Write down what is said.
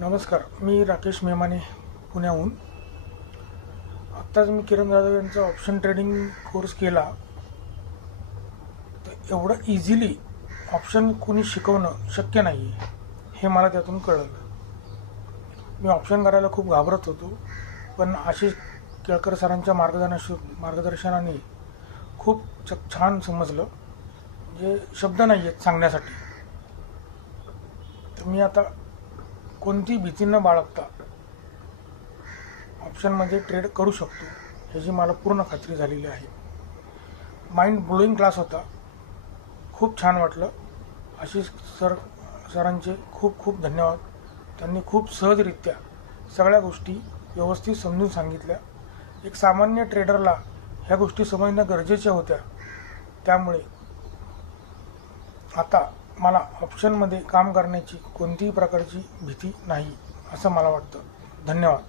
नमस्कार, मी राकेश मेमाने पुण्याहून. आत्ताच मी किरण जाधव यांचा ऑप्शन ट्रेडिंग कोर्स केला. तर एवढं इझिली ऑप्शन कोणी शिकवणं शक्य नाही आहे हे मला त्यातून कळलं. मी ऑप्शन करायला खूप घाबरत होतो, पण आशिष केळकर सरांच्या मार्गदर्शनाने खूप छान समजलं. म्हणजे शब्द नाही आहेत सांगण्यासाठी. तर मी आता कोणती भीती न बाळगता ऑप्शनमध्ये ट्रेड करू शकतो ह्याची मला पूर्ण खात्री झालेली आहे. माइंड ब्लोईंग क्लास होता, खूप छान वाटलं. आशिष सरांचे खूप खूप धन्यवाद. त्यांनी खूप सहजरित्या सगळ्या गोष्टी व्यवस्थित समजून सांगितल्या. एक सामान्य ट्रेडरला ह्या गोष्टी समजणं गरजेच्या होत्या. त्यामुळे आता मला ऑप्शनमध्ये काम करण्याची कोणतीही प्रकारची भीती नाही असं मला वाटतं. धन्यवाद.